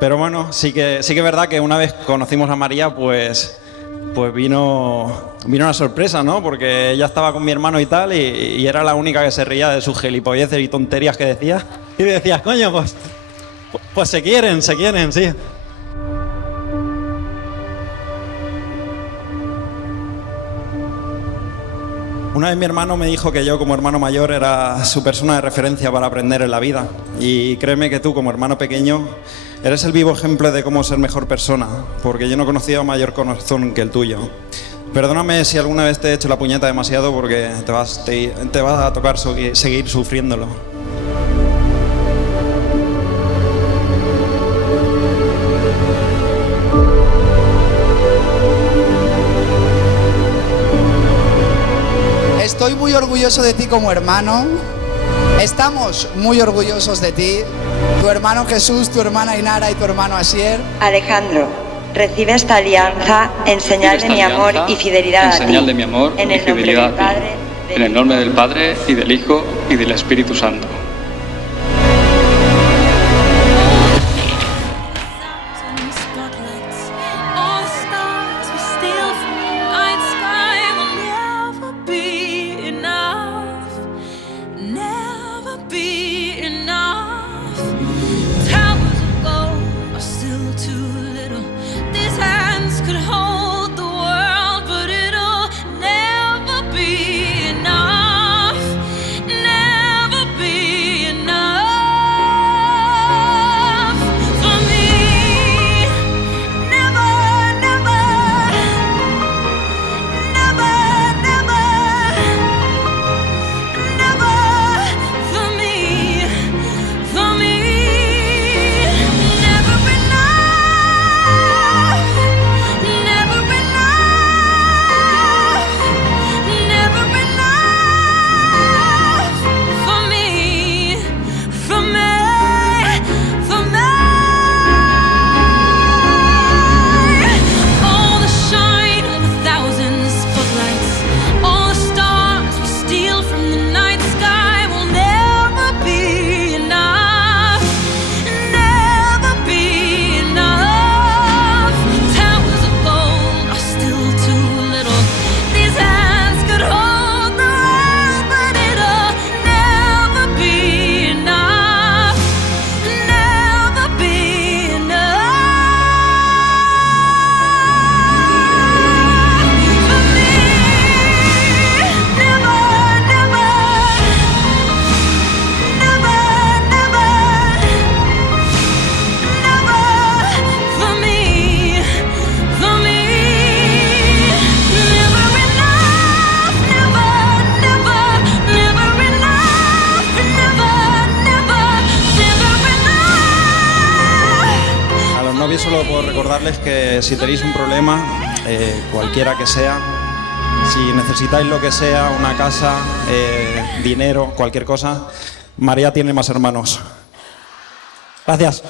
Pero bueno, sí que es verdad que una vez conocimos a María, pues vino una sorpresa, ¿no? Porque ella estaba con mi hermano y tal, y era la única que se reía de sus gilipolleces y tonterías que decía. Y decías, coño, pues se quieren, sí. Una vez mi hermano me dijo que yo, como hermano mayor, era su persona de referencia para aprender en la vida. Y créeme que tú, como hermano pequeño, eres el vivo ejemplo de cómo ser mejor persona, porque yo no he conocido mayor corazón que el tuyo. Perdóname si alguna vez te he hecho la puñeta demasiado, porque te vas a tocar seguir sufriéndolo. Estoy muy orgulloso de ti como hermano. Estamos muy orgullosos de ti. Tu hermano Jesús, tu hermana Inara y tu hermano Asier. Alejandro, recibe esta alianza en señal de mi amor y fidelidad a ti. En señal de mi amor y fidelidad a ti. En el nombre del Padre, y del Hijo, y del Espíritu Santo. Solo por recordarles que si tenéis un problema, cualquiera que sea, si necesitáis lo que sea, una casa, dinero, cualquier cosa, María tiene más hermanos. Gracias.